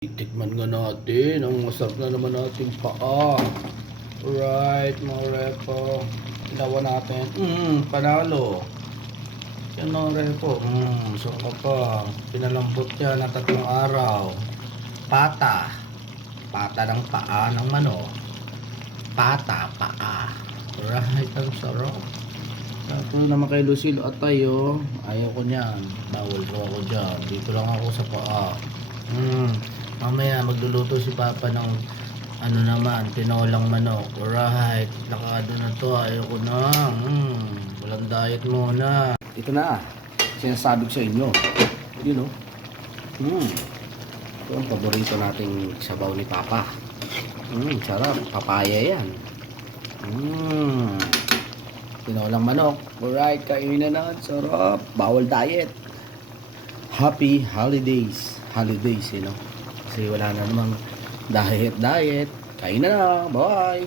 Titikman nga natin ang masarap na naman nating paa. Alright, mga repo. Ginawa natin. Panalo. Yan mga repo. Sarap pa. Pinalambot yan na 3 araw. Pata. Pata ng paa ng manok. Pata, paa. Alright, ang sarap. Ito naman kay Lucille Atay, oh. Ayaw ko niyan. Bawal ko ako dyan. Dito lang ako sa paa. Mamaya magluluto si Papa ng ano naman, tinolang manok. Alright, lakado na to. Ayaw ko na. Walang diet muna. Ito na. Sinasabi ko sa inyo. Yun, oh. Ito ang paborito nating sabaw ni Papa. Sarap. Papaya yan. Tinolang manok. Alright, kainin na. Sarap. Bawal diet. Happy holidays. Holidays, you know. Kasi wala na namang diet. Kain na. Bye.